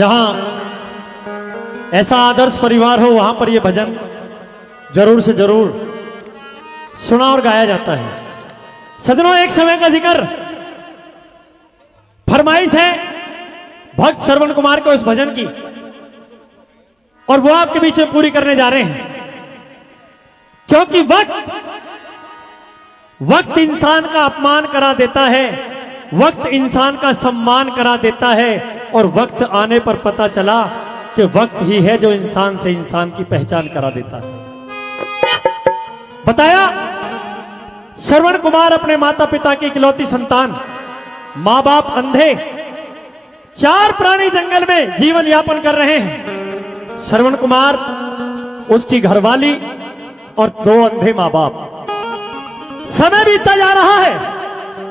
जहां ऐसा आदर्श परिवार हो वहां पर यह भजन जरूर से जरूर सुना और गाया जाता है। सजनों, एक समय का जिक्र फरमाइश है भक्त श्रवण कुमार को इस भजन की, और वो आपके बीच में पूरी करने जा रहे हैं। क्योंकि वक्त इंसान का अपमान करा देता है, वक्त इंसान का सम्मान करा देता है, और वक्त आने पर पता चला कि वक्त ही है जो इंसान से इंसान की पहचान करा देता है। बताया श्रवण कुमार अपने माता पिता की इकलौती संतान, मां बाप अंधे, 4 प्राणी जंगल में जीवन यापन कर रहे हैं। श्रवण कुमार, उसकी घरवाली और 2 अंधे मां बाप। समय बीतता जा रहा है।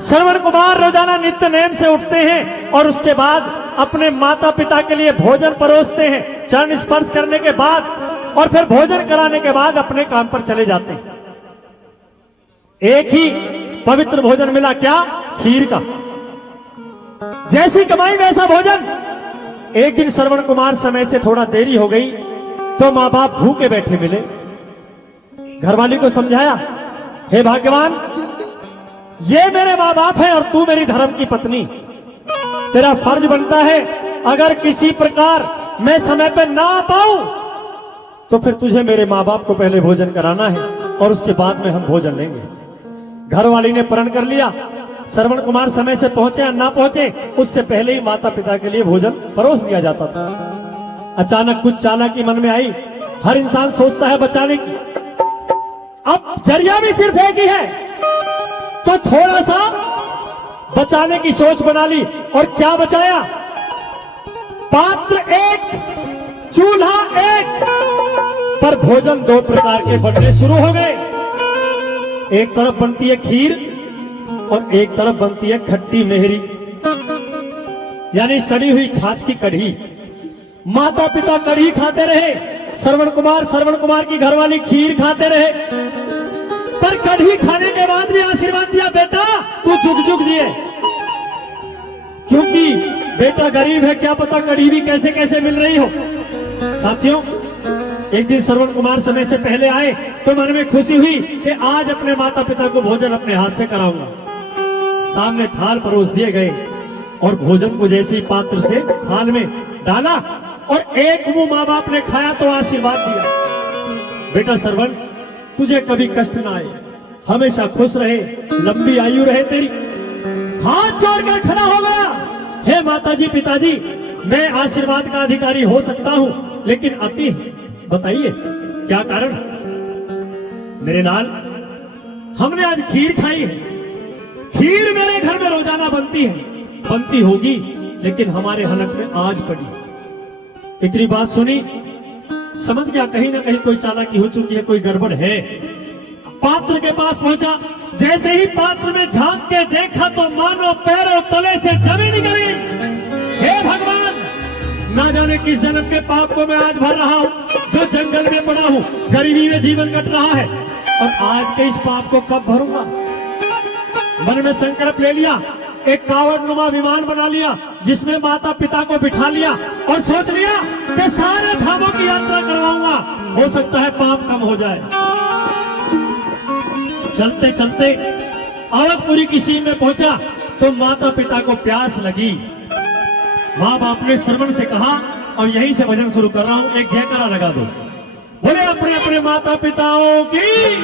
श्रवण कुमार रोजाना नित्य नेम से उठते हैं और उसके बाद अपने माता पिता के लिए भोजन परोसते हैं, चरण स्पर्श करने के बाद, और फिर भोजन कराने के बाद अपने काम पर चले जाते हैं। एक ही पवित्र भोजन मिला, क्या? खीर का। जैसी कमाई वैसा भोजन। एक दिन श्रवण कुमार समय से थोड़ा देरी हो गई तो मां बाप भूखे बैठे मिले। घरवाली को समझाया, हे भाग्यवान, ये मेरे मां बाप हैं और तू मेरी धर्म की पत्नी। तेरा फर्ज बनता है अगर किसी प्रकार मैं समय पर ना आ पाऊं तो फिर तुझे मेरे मां बाप को पहले भोजन कराना है और उसके बाद में हम भोजन लेंगे। घरवाली ने प्रण कर लिया। श्रवण कुमार समय से पहुंचे या ना पहुंचे, उससे पहले ही माता पिता के लिए भोजन परोस दिया जाता था। अचानक कुछ चालाकी मन में आई। हर इंसान सोचता है बचाने की, अब जरिया भी सिर्फ एक ही है, तो थोड़ा सा बचाने की सोच बना ली। और क्या बचाया? पात्र एक, चूल्हा एक, पर भोजन 2 प्रकार के बनने शुरू हो गए। एक तरफ बनती है खीर और एक तरफ बनती है खट्टी मेहरी, यानी सड़ी हुई छाछ की कढ़ी। माता पिता कढ़ी खाते रहे, श्रवण कुमार की घरवाली खीर खाते रहे, पर कढ़ी खाने के बाद भी आशीर्वाद दिया, बेटा तू जुग जुग जिए। क्योंकि बेटा गरीब है, क्या पता कढ़ी भी कैसे कैसे मिल रही हो। साथियों, एक दिन श्रवण कुमार समय से पहले आए तो मन में खुशी हुई कि आज अपने माता पिता को भोजन अपने हाथ से कराऊंगा। सामने थाल परोस दिए गए और भोजन को जैसे ही पात्र से थाल में डाला और एक मुंह मां बाप ने खाया तो आशीर्वाद दिया, बेटा श्रवण, तुझे कभी कष्ट ना आए, हमेशा खुश रहे, लंबी आयु रहे तेरी। हाथ जोड़कर खड़ा हो गया, हे माताजी पिताजी, मैं आशीर्वाद का अधिकारी हो सकता हूं, लेकिन अति बताइए क्या कारण? मेरे लाल, हमने आज खीर खाई है। खीर मेरे घर में रोजाना बनती है, बनती होगी, लेकिन हमारे हलक में आज पड़ी। इतनी बात सुनी, समझ गया कहीं ना कहीं कोई चालाकी हो चुकी है, कोई गड़बड़ है। पात्र के पास पहुंचा, जैसे ही पात्र में झांक के देखा तो मानो पैरों तले से जमीन निकली। हे भगवान, ना जाने किस जन्म के पाप को मैं आज भर रहा हूं, जो जंगल में पड़ा हूं, गरीबी में जीवन कट रहा है, और आज के इस पाप को कब भरूंगा। मन में संकल्प ले लिया, एक कावड़नुमा विमान बना लिया, जिसमें माता पिता को बिठा लिया और सोच लिया कि सारे धामों की यात्रा करवाऊंगा, हो सकता है पाप कम हो जाए। चलते चलते आवतपुरी की सीम में पहुंचा तो माता पिता को प्यास लगी। माँ बाप ने श्रवण से कहा, और यहीं से भजन शुरू कर रहा हूं, एक जयकारा लगा दो, बोले अपने अपने माता पिताओं की,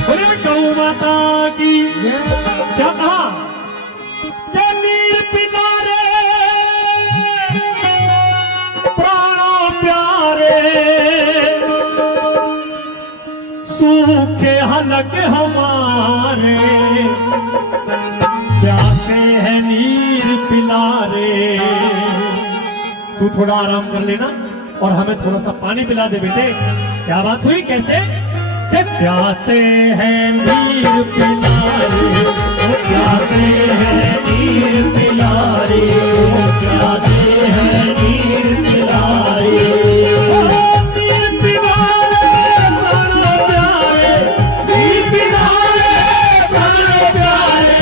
बोले गौ माता की। क्या कहा? नीर पिलारे प्राणों प्यारे, सूखे हलक हमारे, प्यासे है नीर पिलारे। तू थोड़ा आराम कर लेना और हमें थोड़ा सा पानी पिला दे बेटे। क्या बात हुई? कैसे? कि प्यासे है नीर पिलारे, प्यासे है नीर पिलारे, प्यासे है नीर पिलारे, नीर पिलारे प्राणों प्यारे, नीर पिलारे प्राणों प्यारे,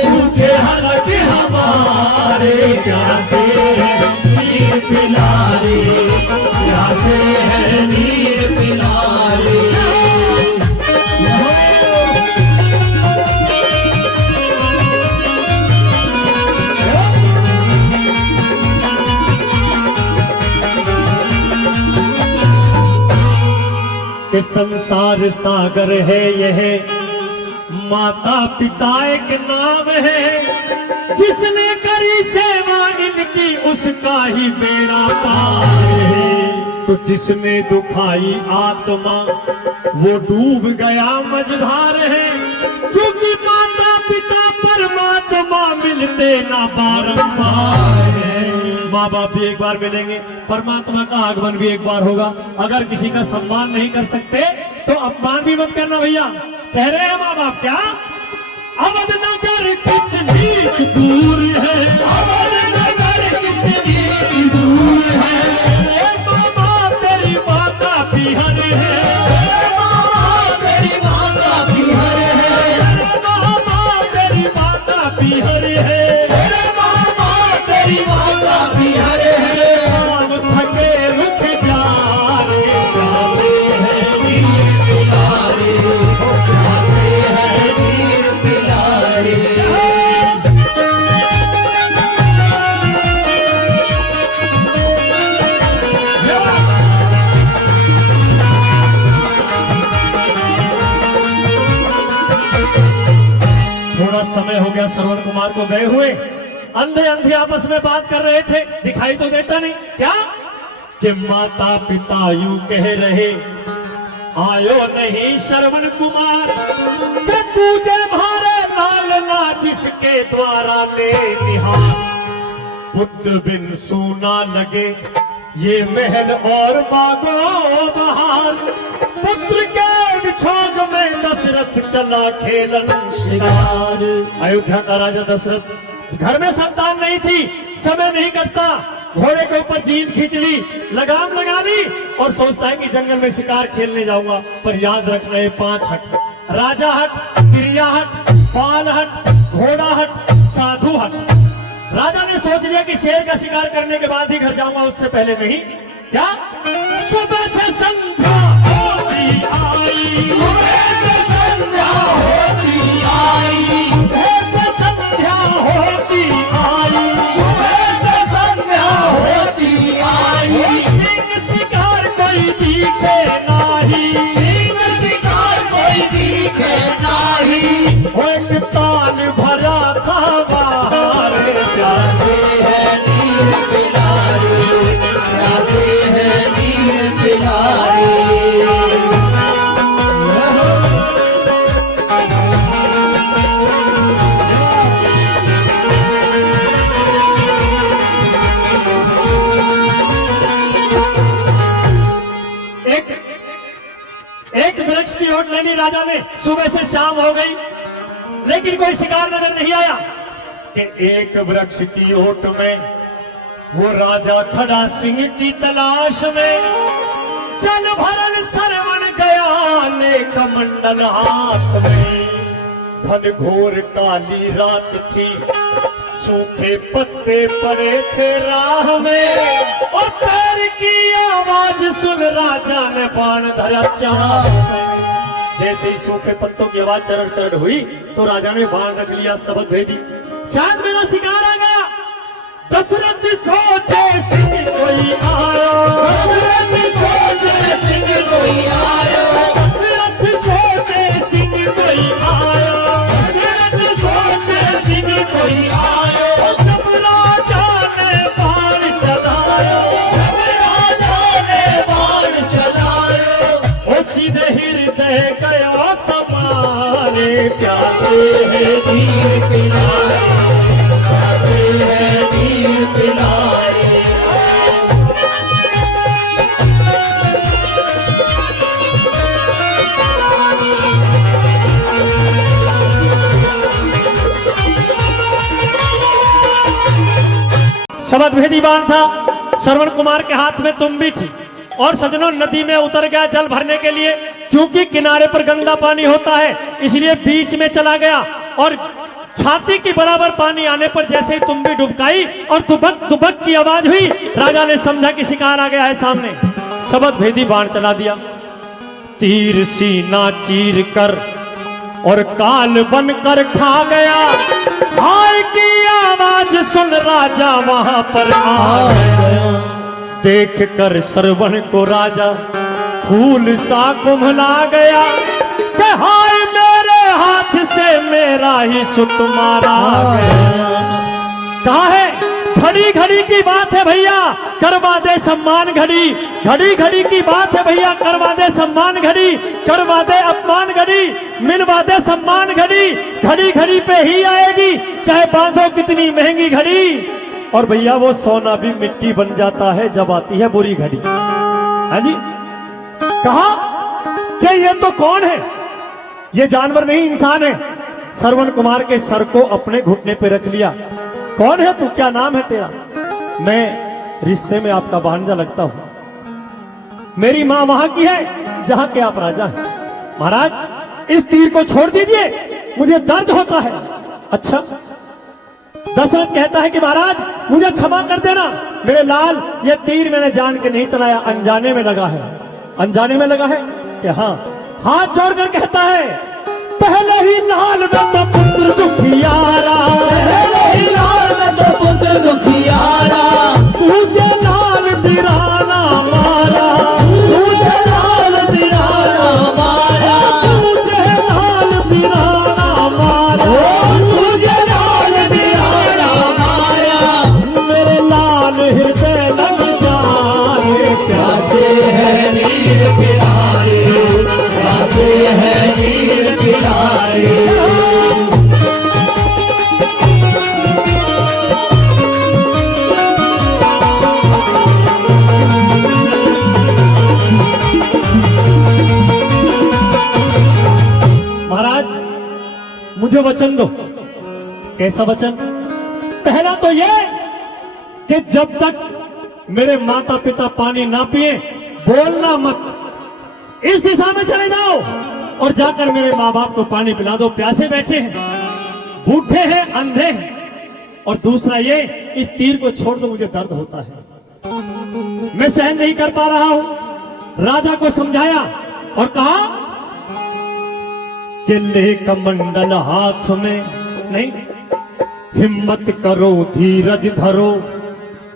सूखे हलक हमारे, प्यासे है नीर पिलारे। पिलारे, प्यासे हैं नीर पिलारे। कि संसार सागर है यह, माता पिता एक नाम है, जिसने करी सेवा इनकी उसका ही बेड़ा पार है। तो जिसने दुखाई आत्मा वो डूब गया मझधार है, क्योंकि माता पिता परमात्मा मिलते ना बारंबार है। माँ बाप भी एक बार मिलेंगे, परमात्मा का आगमन भी एक बार होगा। अगर किसी का सम्मान नहीं कर सकते तो अपमान भी मत करना भैया। कह रहे हैं माँ बाप क्या, अवध नगर कितनी दूर है, अवध नगर कितनी दूर है, मामा तेरी माता पिहर है, मामा तेरी माता पिहर है, मामा तेरी माता पिहर है, मामा तेरी माता पिहर है। थके रुक जा रे, प्यासे है नीर पिलारे, प्यासे हैं नीर पिलारे। थोड़ा समय हो गया श्रवण कुमार को गए हुए, अंधे अंधे आपस में बात कर रहे थे, दिखाई तो देता नहीं क्या कि माता पिता यूं कह रहे, आयो नहीं श्रवण कुमार कि तुझे भारे लालना जिसके द्वारा ले निहार। पुत्र बिन सोना लगे ये महल और बागों बहार, पुत्र के विछोग में दशरथ चला खेलन शिकार। अयोध्या का राजा दशरथ, घर में संतान नहीं थी, समय नहीं करता, घोड़े के ऊपर जीन खींच ली, लगाम लगा ली और सोचता है कि जंगल में शिकार खेलने जाऊंगा। पर याद रखना ये 5 हट, राजा हट, क्रिया हट, बाल हट, घोड़ा हट, साधु हट। राजा ने सोच लिया कि शेर का शिकार करने के बाद ही घर जाऊंगा, उससे पहले नहीं। क्या सुबह से संध्या होती आई, सुबह से संध्या होती आई, सुबह से संध्या होती आई, सुबह से संध्या होती आई। सिंह शिकार कोई दिखे नाही, सिंह शिकार कोई दिखे नाही, वो एक तान भरा था बाहर, प्यासे हैं नीर पिलारे, प्यासे हैं नीर पिलारे। एक एक वृक्ष की ओट लेनी राजा ने, सुबह से शाम हो गई लेकिन कोई शिकार नजर नहीं आया कि एक वृक्ष की ओट में वो राजा खड़ा सिंह की तलाश में। जल भरल सरवण गया ले कमंडल हाथ में, घन घोर काली रात थी, सूखे पत्ते पड़े थे राह में, और पैर की आवाज सुन राजा ने बाण धरा चाह में। जैसे ही सूखे पत्तों की आवाज चरड़ चरड़ हुई तो राजा ने बाण रख लिया, सबक भेदी, शायद मेरा शिकार आ गया। दशरथ सोचे सिंह कोई आया, दशरथ सोचे सिंह कोई आया, दशरथ सोचे सिंह कोई आया, दशरथ सोचे सिंह कोई आया। जब राजा ने बाण चलाया, जब राजा ने बाण चलाया, वो सीधे हृदय गया समारे, प्यासे है नीर पिलारे, प्यासे हैं नीर पिलारे। शब्द भेदी बाण था, श्रवण कुमार के हाथ में तुम भी थी, और सजनों नदी में उतर गया जल भरने के लिए, क्योंकि किनारे पर गंदा पानी होता है इसलिए बीच में चला गया और छाती की बराबर पानी आने पर जैसे ही तुम भी डुबकाई और दुबक दुबक की आवाज हुई, राजा ने समझा कि शिकार आ गया है सामने। शबद भेदी बाण चला दिया, तीर सीना चीर कर और काल बनकर खा गया। हाय की आवाज सुन राजा वहां पर आ गया। देख कर श्रवण को राजा फूल सा कुम्हला गया कि हाय मेरे हाथ से मेरा ही सुत मारा गया। कहा है घड़ी घड़ी की बात है भैया, करवा दे सम्मान घड़ी। घड़ी घड़ी की बात है भैया, करवा दे सम्मान घड़ी। करवा दे अपमान घड़ी, मिलवा दे सम्मान घड़ी। घड़ी घड़ी पे ही आएगी, चाहे बांधो कितनी महंगी घड़ी। और भैया वो सोना भी मिट्टी बन जाता है जब आती है बुरी घड़ी। हाँ जी, कहा कि ये तो कौन है? ये जानवर नहीं इंसान है। श्रवण कुमार के सर को अपने घुटने पे रख लिया। कौन है तू, क्या नाम है तेरा? मैं रिश्ते में आपका भांजा लगता हूं। मेरी मां वहां की है जहां के आप राजा हैं। महाराज इस तीर को छोड़ दीजिए, मुझे दर्द होता है। अच्छा, दशरथ कहता है कि महाराज मुझे क्षमा कर देना मेरे लाल, ये तीर मैंने जान के नहीं चलाया, अनजाने में लगा है। अनजाने में लगा है कि हाँ। हाथ जोड़कर कहता है पहले ही लाल में तो पुत्र दुखियारा, पहले ही लाल में तो पुत्र दुखियारा, तुझे लाल बिराना मारा, तुझे लाल बिराना मारा, तुझे लाल बिराना मारा, तुझे लाल बिराना मारा। मेरे लाल हृदय लग जाए प्यासे है नीर पिलारे, प्यासे है नीर पिलारे। महाराज मुझे वचन दो। कैसा वचन? पहला तो ये कि जब तक मेरे माता पिता पानी ना पिए बोलना मत। इस दिशा में चले जाओ और जाकर मेरे माँ बाप को पानी पिला दो। प्यासे बैठे हैं, भूखे हैं, अंधे हैं। और दूसरा ये, इस तीर को छोड़ दो, मुझे दर्द होता है, मैं सहन नहीं कर पा रहा हूं। राजा को समझाया और कहा कि ले कमंडल हाथ में, नहीं, हिम्मत करो, धीरज धरो,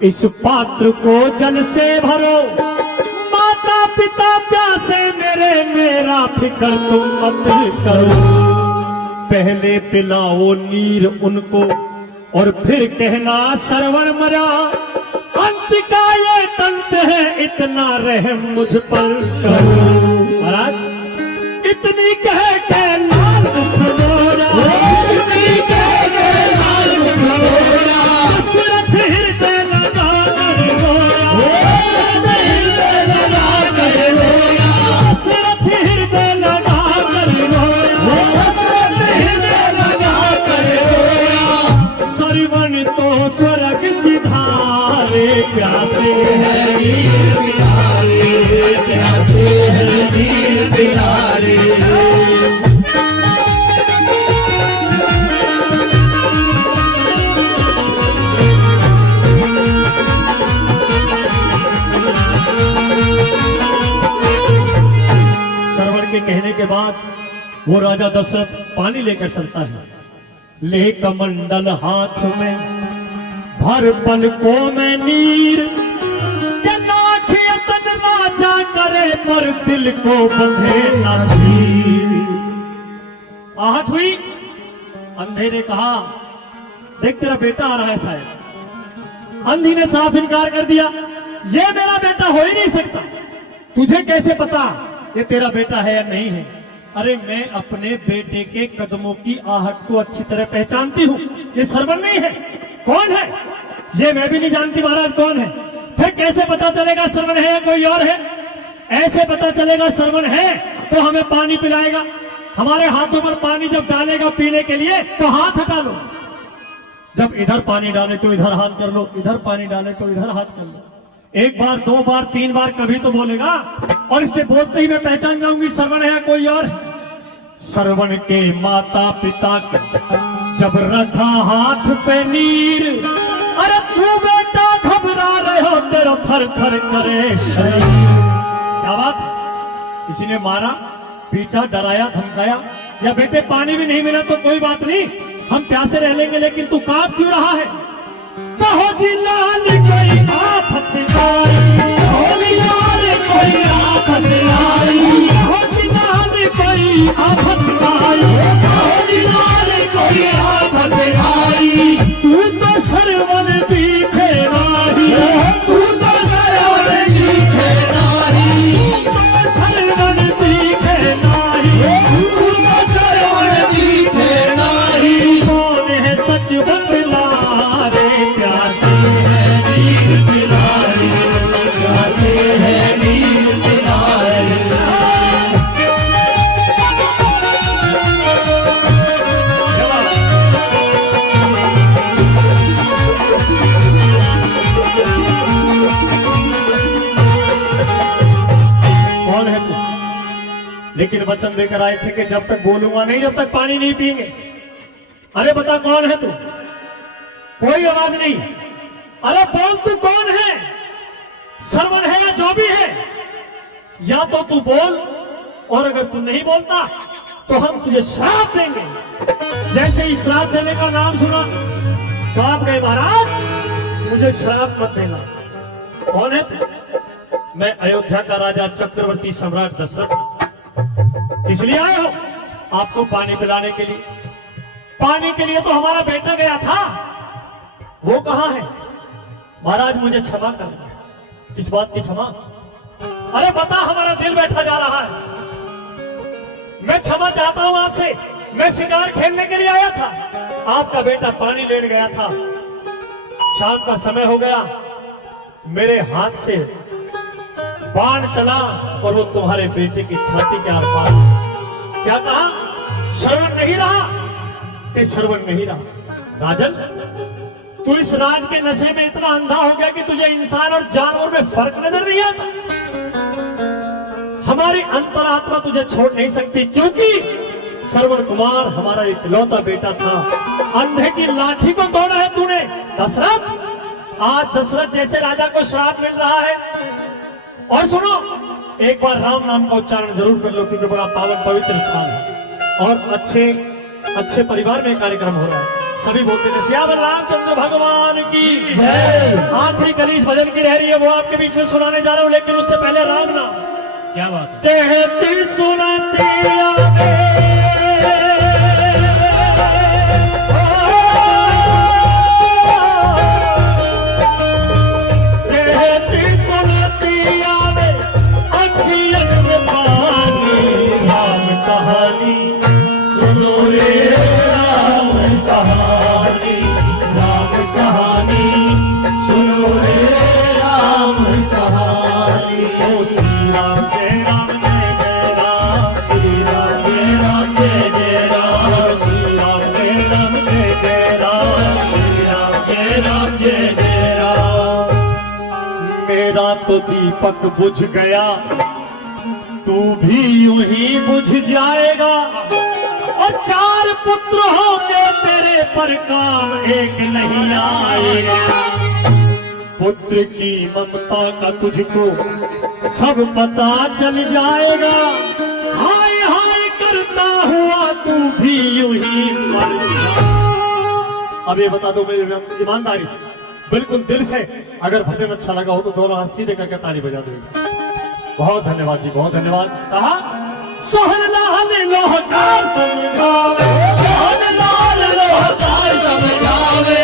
इस पात्र को जल से भरो। माता पिता प्यासे मेरे, मेरा फिक्र तुम मत करो। पहले पिलाओ नीर उनको और फिर कहना श्रवण मरा। अंत का ये तंत्र है, इतना रहम मुझ पर करो। महाराज इतनी कह के लाल मुख मोरा, इतनी कह के लाल मुख मोरा, दशरथ हृदय लगा कर रोया। हृदय लगा कर रोया, दशरथ हृदय लगा कर रोया। हृदय लगा कर रोया। श्रवण तो स्वर्ग सिधारे, प्यासे है नीर पिलारे, प्यासे है नीर पिलारे। श्रवण के कहने के बाद वो राजा दशरथ पानी लेकर चलता है। ले कमंडल हाथ में भर पलकों में नीर, लाखियतन राजा करे पर दिल को बंधे न धीर। आहट हुई, अंधे ने कहा देख तेरा बेटा आ रहा है शायद। अंधी ने साफ इनकार कर दिया, ये मेरा बेटा हो ही नहीं सकता। तुझे कैसे पता ये तेरा बेटा है या नहीं है? अरे मैं अपने बेटे के कदमों की आहट को अच्छी तरह पहचानती हूँ। ये श्रवण नहीं है। कौन है? ये मैं भी नहीं जानती महाराज कौन है। फिर कैसे पता चलेगा श्रवण है या कोई और है? ऐसे पता चलेगा श्रवण है तो हमें पानी पिलाएगा। हमारे हाथों पर पानी जब डालेगा पीने के लिए तो हाथ हटा लो। जब इधर पानी डाले तो इधर हाथ कर लो, इधर पानी डाले तो इधर हाथ कर लो। एक बार, दो बार, तीन बार कभी तो बोलेगा और इसके बोलते ही मैं पहचान जाऊंगी श्रवण है या कोई और। श्रवण के माता पिता जब रखा हाथ पे नीर, अरे तू बेटा घबरा रहे हो, तेरा थर थर करे शरीर। क्या बात है? किसी ने मारा, पीटा, डराया, धमकाया, या बेटे पानी भी नहीं मिला तो कोई बात नहीं, हम प्यासे रह लेंगे, लेकिन तू कांप क्यों रहा है? कहो जी लाल कोई आफत आई, कहो जी लाल कोई आफत आई, कहो जी लाल कोई आफत आई, कहो जी लाल कोई आफत आई। तू तो सरवन दिखे नाही, तू तो सरवन दिखे नाही, तू तो सरवन दिखे नाही, तू तो सरवन दिखे नाही। कौन है सच बतला रे, प्यासे है नीर पिलारी, प्यासे है नीर पिलारी। कौन है तू? लेकिन वचन देकर आए थे कि जब तक बोलूंगा नहीं, जब तक पानी नहीं पिएंगे। अरे बता कौन है तू? कोई आवाज नहीं। अरे बोल तू कौन है? सरवन है या जो भी है, या तो तू बोल, और अगर तू नहीं बोलता तो हम तुझे श्राप देंगे। जैसे ही श्राप देने का नाम सुना तो आप गए, महाराज मुझे श्राप मत देना। कौन है तू? मैं अयोध्या का राजा चक्रवर्ती सम्राट दशरथ। किस लिए आए हो? आपको पानी पिलाने के लिए। पानी के लिए तो हमारा बेटा गया था, वो कहां है? महाराज मुझे क्षमा कर। किस बात की क्षमा? अरे बता, हमारा दिल बैठा जा रहा है। मैं क्षमा चाहता हूं आपसे। मैं शिकार खेलने के लिए आया था, आपका बेटा पानी लेने गया था। शाम का समय हो गया, मेरे हाथ से बाण चला और वो तुम्हारे बेटे की छाती के आसपास। क्या कहा? श्रवण नहीं रहा? कि श्रवण नहीं रहा। राजन, तू इस राज के नशे में इतना अंधा हो गया कि तुझे इंसान और जानवर में फर्क नजर नहीं आता। हमारी अंतरात्मा तुझे छोड़ नहीं सकती, क्योंकि श्रवण कुमार हमारा इकलौता बेटा था। अंधे की लाठी को तोड़ा है तूने। दशरथ, आज दशरथ जैसे राजा को श्राप मिल रहा है। और सुनो, एक बार राम नाम का उच्चारण जरूर कर लो, क्योंकि बड़ा पावन पवित्र स्थान है और अच्छे परिवार में कार्यक्रम हो रहा है। सभी बोलते थे सियावर रामचंद्र भगवान की जय। आखिरी कली इस भजन की रह रही है, वो आपके बीच में सुनाने जा रहा हूं, लेकिन उससे पहले राम नाम। क्या बात? कहती सुनती तो दीपक बुझ गया, तू भी यूं ही बुझ जाएगा। और 4 पुत्र होंगे तेरे पर, काम एक नहीं आएगा। पुत्र की ममता का तुझको सब पता चल जाएगा। हाय हाय करता हुआ तू भी यूं ही मर जाएगा। अब ये बता दो मेरी ईमानदारी से, बिल्कुल दिल से, अगर भजन अच्छा लगा हो तो दोनों हाथ सीधे करके ताली बजा दो। बहुत धन्यवाद जी, बहुत धन्यवाद। कहा सोहन लाल लोहकार समझावे, सोहन लाल लोहकार समझावे।